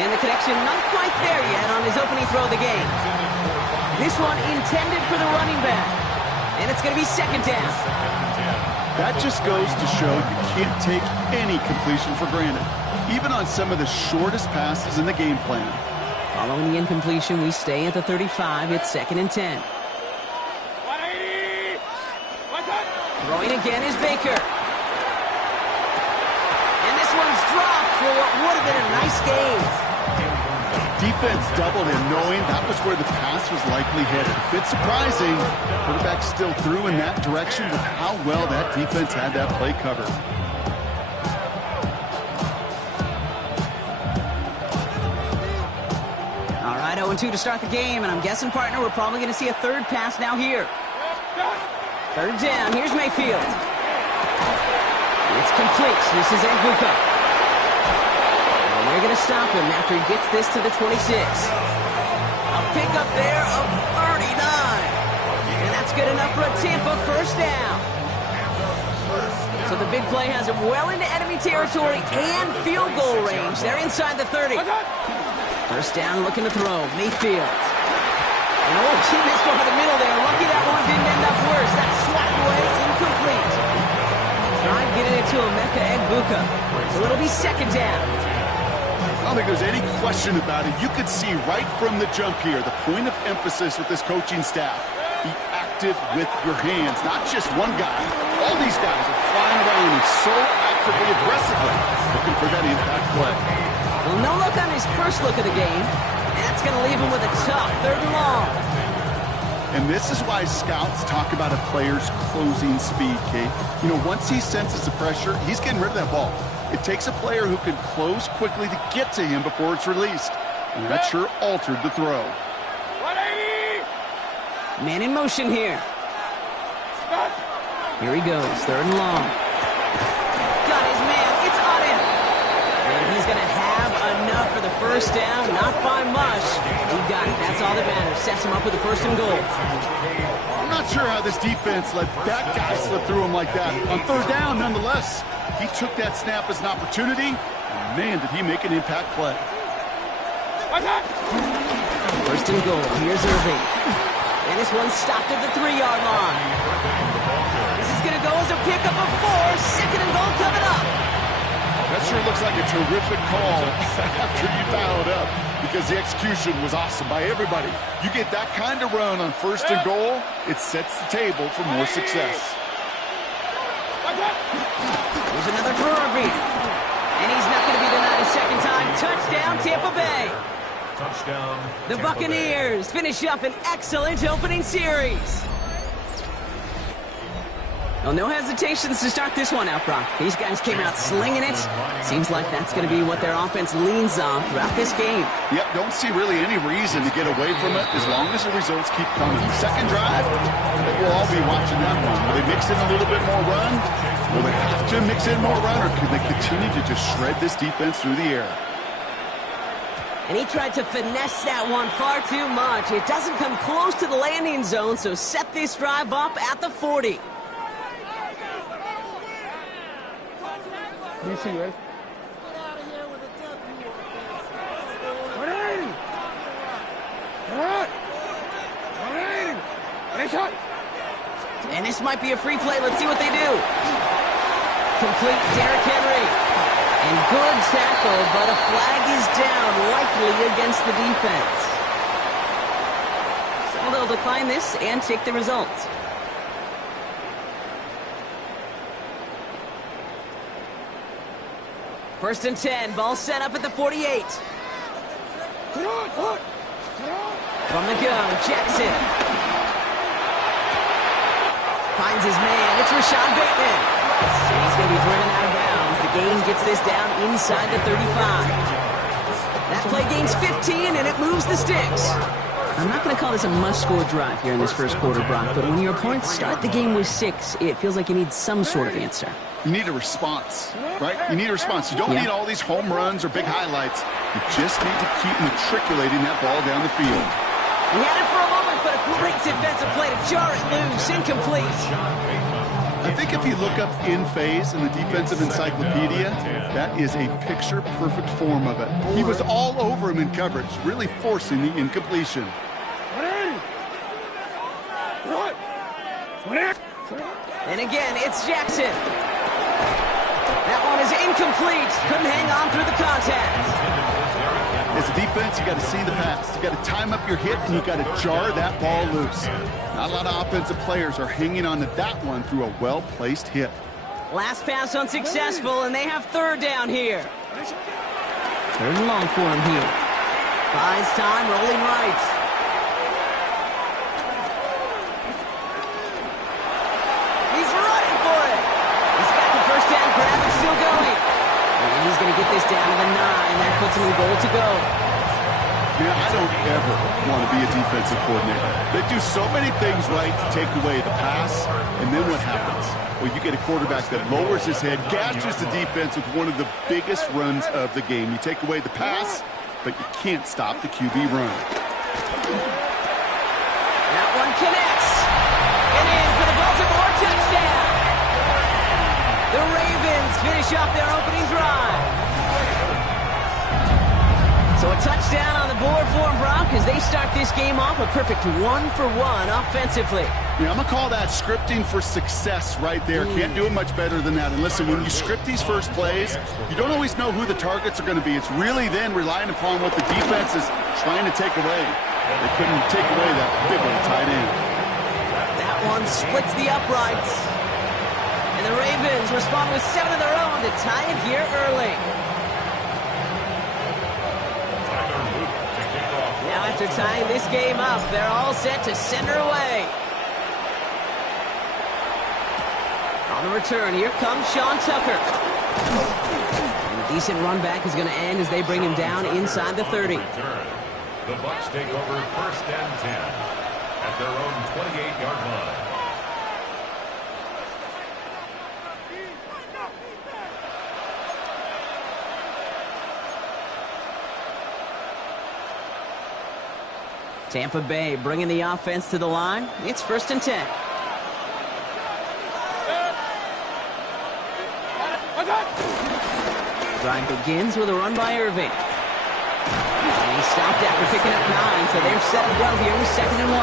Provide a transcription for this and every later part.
And the connection not quite there yet on his opening throw of the game. This one intended for the running back. And it's going to be second down. That just goes to show you can't take any completion for granted, even on some of the shortest passes in the game plan. Following the incompletion, we stay at the 35. It's 2nd and 10. Throwing again is Baker. And this one's dropped for what would have been a nice game. Defense doubled him, knowing that was where the pass was likely headed. A bit surprising, quarterback still threw in that direction with how well that defense had that play covered. All right, 0-2 to start the game, and I'm guessing, partner, we're probably going to see a third pass now here. Third down, here's Mayfield. It's complete. This is Nguka. And they're going to stop him after he gets this to the 26. A pickup there of 39. And that's good enough for a Tampa first down. So the big play has him well into enemy territory and field goal range. They're inside the 30. First down, looking to throw. Mayfield. And he missed over the middle there. Lucky that one didn't end up worse. That's swatted away, incomplete. Tried getting it to Emeka Egbuka. So it'll be second down. I don't think there's any question about it. You could see right from the jump here, the point of emphasis with this coaching staff. Be active with your hands, not just one guy. All these guys are flying around and so actively, aggressively looking for that impact play. Well, no luck on his first look of the game. That's going to leave him with a tough 3rd and long. And this is why scouts talk about a player's closing speed, Kate. You know, once he senses the pressure, he's getting rid of that ball. It takes a player who can close quickly to get to him before it's released. And that sure altered the throw. Man in motion here. Here he goes, 3rd and long. Got his man, it's on him. And he's going to have enough for the first down, not by much. He got it, that's all that matters. Sets him up with the 1st and goal. I'm not sure how this defense let that guy slip through him like that. On 3rd down, nonetheless, he took that snap as an opportunity. And man, did he make an impact play. 1st and goal, here's Irving. And this one's stopped at the 3-yard line. This is going to go as a pickup of 4. 2nd and goal coming up. That sure looks like a terrific call after you dial it up, because the execution was awesome by everybody. You get that kind of run on 1st and goal, it sets the table for more success. Here's another for Irving. And he's not going to be denied a second time. Touchdown, Tampa Bay. Touchdown. The Buccaneers finish up an excellent opening series. Well, no hesitations to start this one out, Brock. These guys came out slinging it. Seems like that's going to be what their offense leans on throughout this game. Yep, don't see really any reason to get away from it as long as the results keep coming. Second drive, I think we'll all be watching that one. Will they mix in a little bit more run? Will they have to mix in more run, or can they continue to just shred this defense through the air? And he tried to finesse that one far too much. It doesn't come close to the landing zone, so set this drive up at the 40. You see, right? And this might be a free play. Let's see what they do. Complete Derrick Henry. And good tackle, but a flag is down, likely against the defense. So they'll decline this and take the results. First and 10, ball set up at the 48. From the gun, Jackson. Finds his man, it's Rashad Bateman. And he's going to be driven out of bounds. The gain gets this down inside the 35. That play gains 15, and it moves the sticks. I'm not going to call this a must-score drive here in this first quarter, Brock, but when your opponents start the game with 6, it feels like you need some sort of answer. You need a response, right? You need a response. You don't need all these home runs or big highlights. You just need to keep matriculating that ball down the field. He had it for a moment, but a great defensive play to jar it loose. Incomplete. I think if you look up in phase in the defensive encyclopedia, that is a picture-perfect form of it. He was all over him in coverage, really forcing the incompletion. And again, it's Jackson. That one is incomplete. Couldn't hang on through the contact. As a defense, you got to see the pass. You got to time up your hit, and you got to jar that ball loose. Not a lot of offensive players are hanging on to that one through a well-placed hit. Last pass unsuccessful, and they have third down here. Third and long for him here. Buys time, rolling right. Still going. And he's going to get this down to the 9. That puts him in goal to go. Man, I don't ever want to be a defensive coordinator. They do so many things right to take away the pass, and then what happens? Well, you get a quarterback that lowers his head, gashes the defense with one of the biggest runs of the game. You take away the pass, but you can't stop the QB run. That one connects. And in for the Baltimore touchdown. The Ravens finish off their opening drive. So a touchdown on the board for them, Brock, as they start this game off a perfect 1-for-1 offensively. Yeah, I'm going to call that scripting for success right there. Can't do it much better than that. And listen, when you script these first plays, you don't always know who the targets are going to be. It's really then relying upon what the defense is trying to take away. They couldn't take away that big old tight end. That one splits the uprights. And the Ravens respond with 7 of their own to tie it here early. Now after tying this game up, they're all set to send her away. On the return, here comes Sean Tucker. And a decent run back is going to end as they bring him down inside the 30. The Bucs take over 1st and 10 at their own 28-yard line. Tampa Bay bringing the offense to the line. It's 1st and 10. Drive begins with a run by Irving. And he stopped after picking up 9, so they're set up well here with 2nd and 1.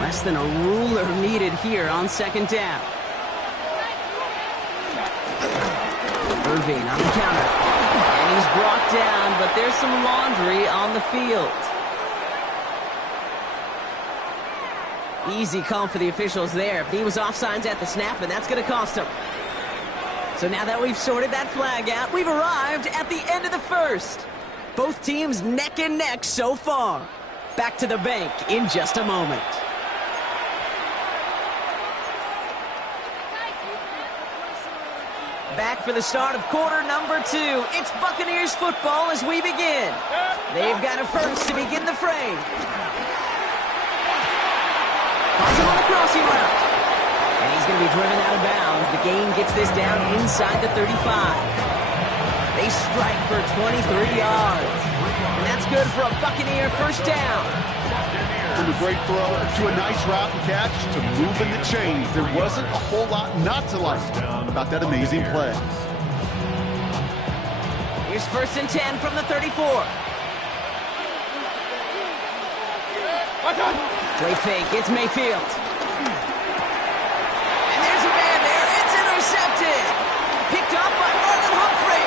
Less than a ruler needed here on 2nd down. Irving on the counter. And he's brought down, but there's some laundry on the field. Easy call for the officials there. He was offsides at the snap, and that's going to cost him. So now that we've sorted that flag out, we've arrived at the end of the first. Both teams neck and neck so far. Back to the bank in just a moment. Back for the start of quarter number 2. It's Buccaneers football as we begin. They've got a first to begin the frame. Finds him on the crossing route. And he's going to be driven out of bounds. The gain gets this down inside the 35. They strike for 23 yards. And that's good for a Buccaneer first down. From a great throw to a nice route and catch to moving the chains. There wasn't a whole lot not to like about that amazing play. Here's 1st and 10 from the 34. Play fake, it's Mayfield. And there's a man there, it's intercepted. Picked up by Marlon Humphrey.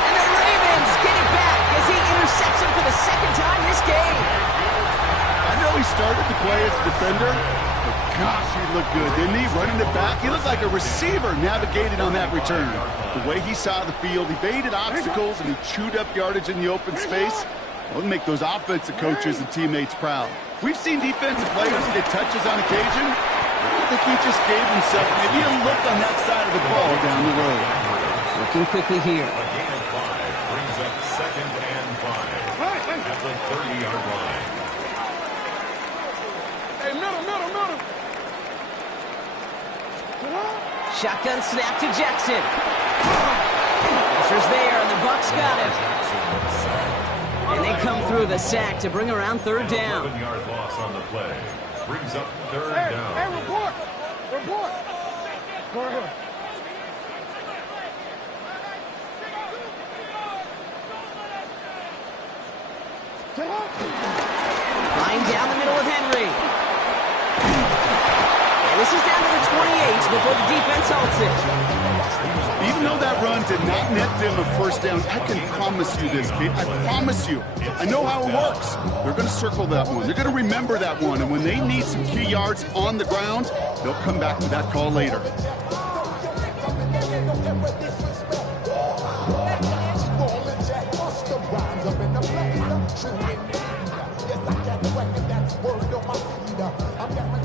And the Ravens get it back as he intercepts him for the 2nd time this game. I know he started the play as a defender, but gosh, he looked good, didn't he? Running it back, he looked like a receiver navigated on that return. The way he saw the field, he baited obstacles and he chewed up yardage in the open space. Well, it'll make those offensive coaches and teammates proud. We've seen defensive players get touches on occasion. I think he just gave himself maybe a look on that side of the ball down the road. Looking quickly here. A gain of 5 brings up 2nd and 5 at the 30-yard line. Hey, middle. Shotgun snap to Jackson. He's there, and the Bucs got him. And they come through the sack to bring around third down. 11-yard loss on the play. Brings up third down. Hey, report! Report! Go ahead. Flying down the middle with Henry. And this is down to the 28 before the defense halts it. Even though that run did not net them a first down, I can promise you this, kid. I promise you. I know how it works. They're going to circle that one. They're going to remember that one. And when they need some key yards on the ground, they'll come back to that call later.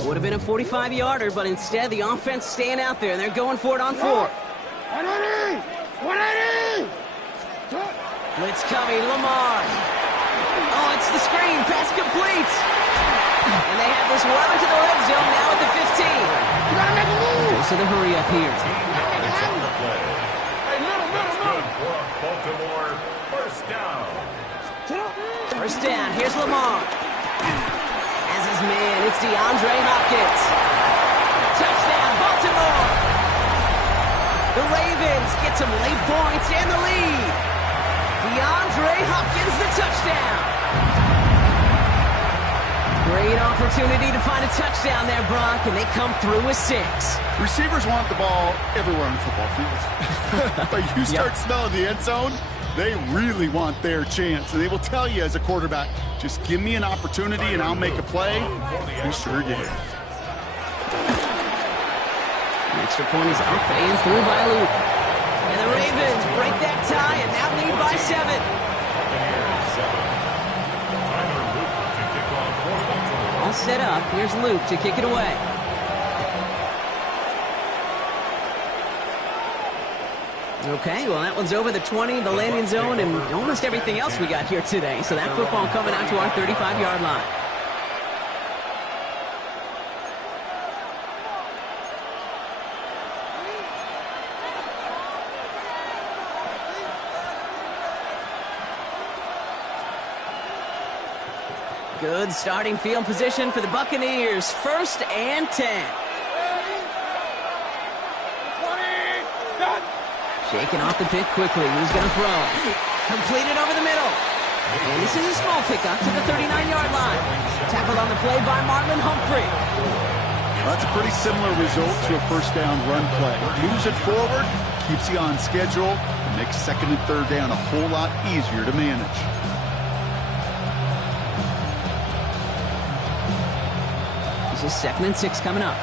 Would have been a 45-yarder, but instead the offense staying out there, and they're going for it on fourth. 180! 180! Blitz coming, Lamar. Oh, it's the screen, pass complete. And they have this well into the red zone now at the 15. You gotta make a move! Goes to the hurry up here. It's on the play. Hey, little. Good for a Baltimore first down. First down, here's Lamar. As his man, it's DeAndre Hopkins. Touchdown, Baltimore. The Ravens get some late points and the lead. DeAndre Hopkins, the touchdown. Great opportunity to find a touchdown there, Brock, and they come through with 6. Receivers want the ball everywhere on the football field. But you start smelling the end zone, they really want their chance. And they will tell you as a quarterback, just give me an opportunity and I'll make a play. He sure did. The extra point is up and through by Luke. And the Ravens break that tie and now lead by 7. All set up. Here's Luke to kick it away. Okay, well, that one's over the 20, the landing zone, and almost everything else we got here today. So that football coming out to our 35-yard line. Good starting field position for the Buccaneers. 1st and 10. Shaking off the pick quickly. Who's going to throw? Completed over the middle. And this is a small pickup to the 39-yard line. Tackled on the play by Marlon Humphrey. That's a pretty similar result to a first down run play. Moves it forward, keeps you on schedule, and makes 2nd and 3rd down a whole lot easier to manage. This is 2nd and 6 coming up.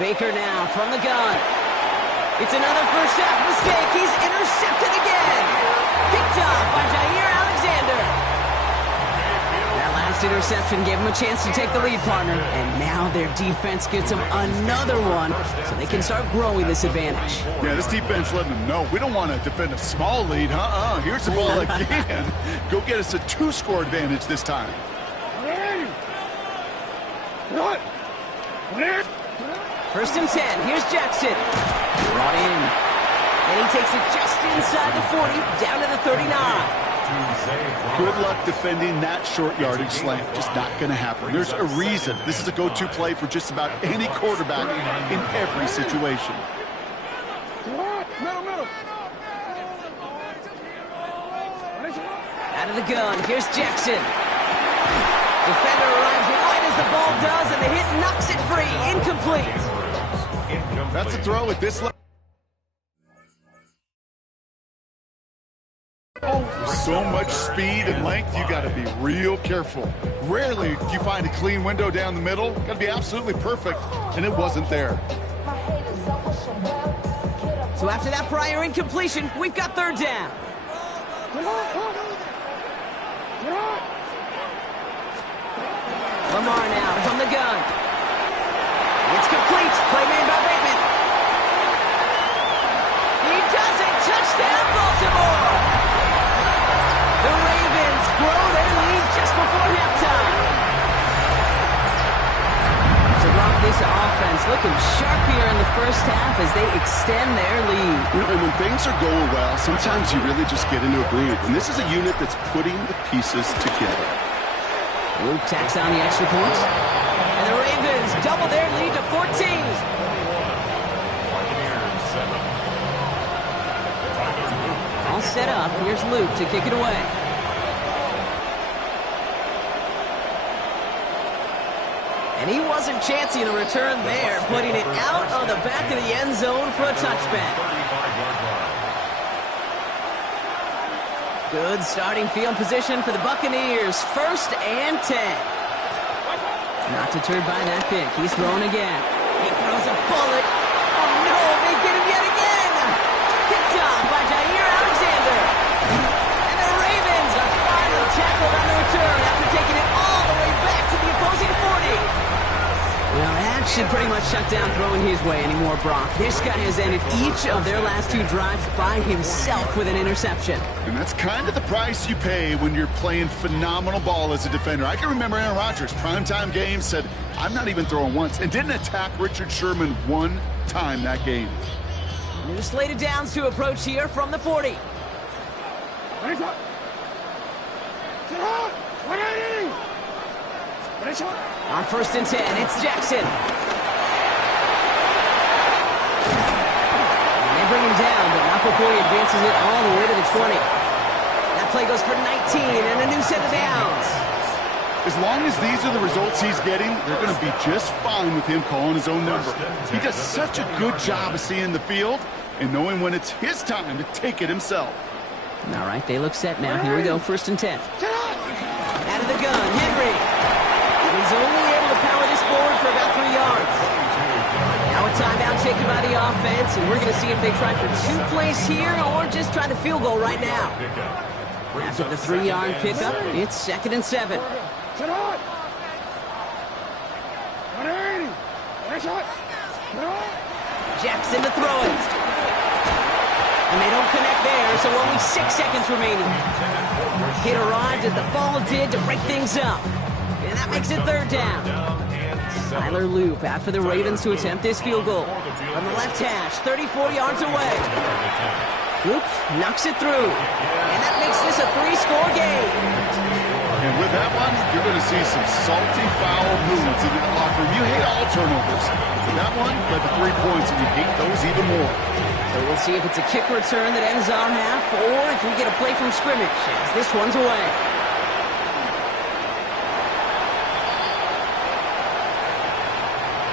Baker now from the gun. It's another first half mistake. He's intercepted again. Picked up by Jair Alexander. That last interception gave him a chance to take the lead, partner. And now their defense gets them another one so they can start growing this advantage. Yeah, this defense letting them know we don't want to defend a small lead. Here's the ball again. Go get us a 2-score advantage this time. First and 10. Here's Jackson. Brought in. And he takes it just inside the 40, down to the 39. Good luck defending that short yardage slant. Just not going to happen. There's a reason. This is a go-to play for just about any quarterback in every situation. Out of the gun. Here's Jackson. Defender arrives wide as the ball does, and the hit knocks it free. Incomplete. That's a throw at this level. So much speed and length, you got to be real careful. Rarely do you find a clean window down the middle. Got to be absolutely perfect, and it wasn't there. So after that prior incompletion, we've got 3rd down. Lamar now from the gun. It's complete. Play made by Bateman. He does it. Touchdown, Baltimore. The Ravens grow their lead just before halftime. So, Brock, this offense looking sharp here in the first half as they extend their lead. You know, and when things are going well, sometimes you really just get into a groove. And this is a unit that's putting the pieces together. Luke tacks on the extra point. And the Ravens double their lead to 14. All set up. Here's Luke to kick it away. And he wasn't chancing a return there, putting it out of the back of the end zone for a touchback. Good starting field position for the Buccaneers. 1st and 10. Not deterred by that pick. He's throwing again. He throws a bullet. Oh, no, they get him yet again. Picked off by Jair Alexander. And the Ravens are finally tackled on the return after taking it all the way back to the opposing 40. Well, that should pretty much shut down throwing his way anymore, Brock. This guy has ended each of their last 2 drives by himself with an interception. And that's kind of the price you pay when you're playing phenomenal ball as a defender. I can remember Aaron Rodgers, primetime game, said, I'm not even throwing once, and didn't attack Richard Sherman one time that game. New slated downs to approach here from the 40. On 1st and 10, it's Jackson. And they bring him down, but not before he advances it all the way to the 20. That play goes for 19 and a new set of downs. As long as these are the results he's getting, they're going to be just fine with him calling his own number. He does such a good job of seeing the field and knowing when it's his time to take it himself. All right, they look set now. Here we go, 1st and 10. Out of the gun, Henry. He's only able to power this forward for about 3 yards. Now a timeout taken by the offense, and we're going to see if they try for 2 plays here or just try to field goal right now. After the 3-yard pickup, it's 2nd and 7. Jackson to throw it. And they don't connect there, so only 6 seconds remaining. Hit arrived as the ball did to break things up. And that makes it 3rd down. Tyler Loop after the Ravens to attempt this field goal. On the left hash, 34 yards away. Loop knocks it through. And that makes this a 3-score game. And with that one, you're going to see some salty, foul moves in that locker room. You hate all turnovers. But that one led to 3 points, and you hate those even more. So we'll see if it's a kick return that ends our half, or if we get a play from scrimmage, as this one's away.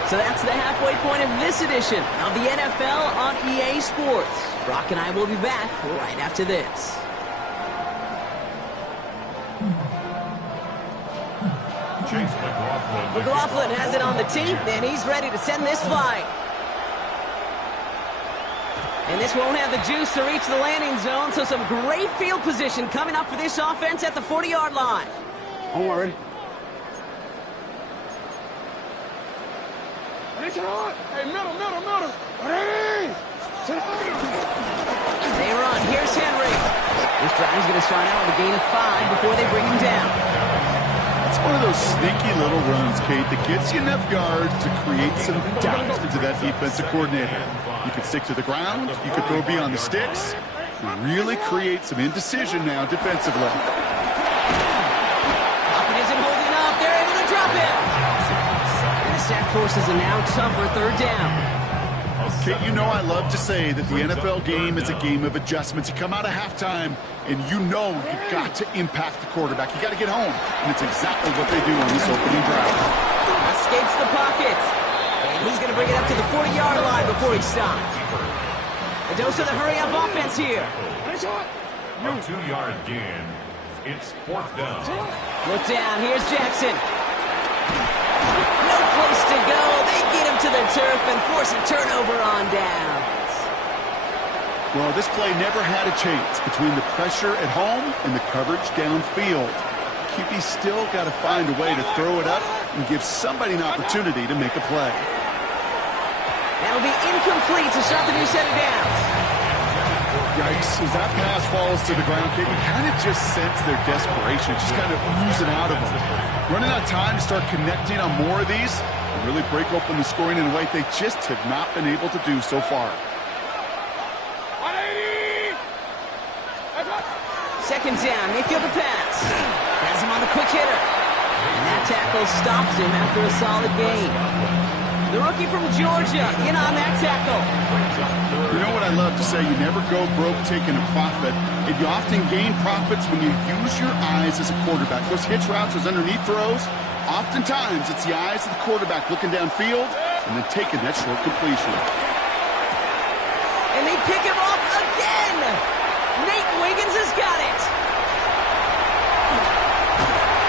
So that's the halfway point of this edition of the NFL on EA Sports. Brock and I will be back right after this. McLaughlin has it on the tee, and he's ready to send this flying. And this won't have the juice to reach the landing zone, so some great field position coming up for this offense at the 40-yard line. Don't worry. Hey, middle. Ready? They run. Here's Henry. This drive is going to start out with a gain of 5 before they bring him down. It's one of those sneaky little runs, Kate, that gets you enough yards to create some doubt into that defensive coordinator. You can stick to the ground. You can throw beyond the sticks. You really create some indecision now defensively. Pocket isn't holding up. They're able to drop it. And the sack forces a now tougher 3rd down. Kate, you know I love to say that the NFL game is a game of adjustments. You come out of halftime, and you know you've got to impact the quarterback. You got to get home, and it's exactly what they do on this opening drive. Escapes the pocket. And he's going to bring it up to the 40-yard line before he stops. A dose of the hurry-up offense here. A 2-yard gain. It's 4th down. Look down. Here's Jackson. No place to go. They get him to the turf and force a turnover on downs. Well, this play never had a chance between the pressure at home and the coverage downfield. QB still got to find a way to throw it up and give somebody an opportunity to make a play. That'll be incomplete to start the new set of downs. Yikes, as that pass falls to the ground, you kind of just sense their desperation, just kind of oozing out of them. Running out of time to start connecting on more of these and really break open the scoring in a way they just have not been able to do so far. Second down, Mayfield to pass. Has him on the quick hitter. And that tackle stops him after a solid gain. The rookie from Georgia in on that tackle. You know what I love to say? You never go broke taking a profit. And you often gain profits when you use your eyes as a quarterback. Those hitch routes, those underneath throws, oftentimes it's the eyes of the quarterback looking downfield and then taking that short completion. And they pick him off again. Nate Wiggins has got it.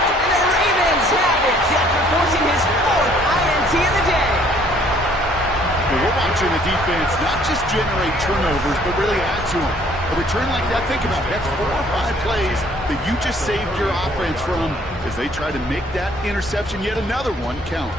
And the Ravens have it after forcing his fourth INT of the day. Well, we're watching the defense not just generate turnovers, but really add to them. A return like that, think about it. That's 4 or 5 plays that you just saved your offense from as they try to make that interception, yet another one, count.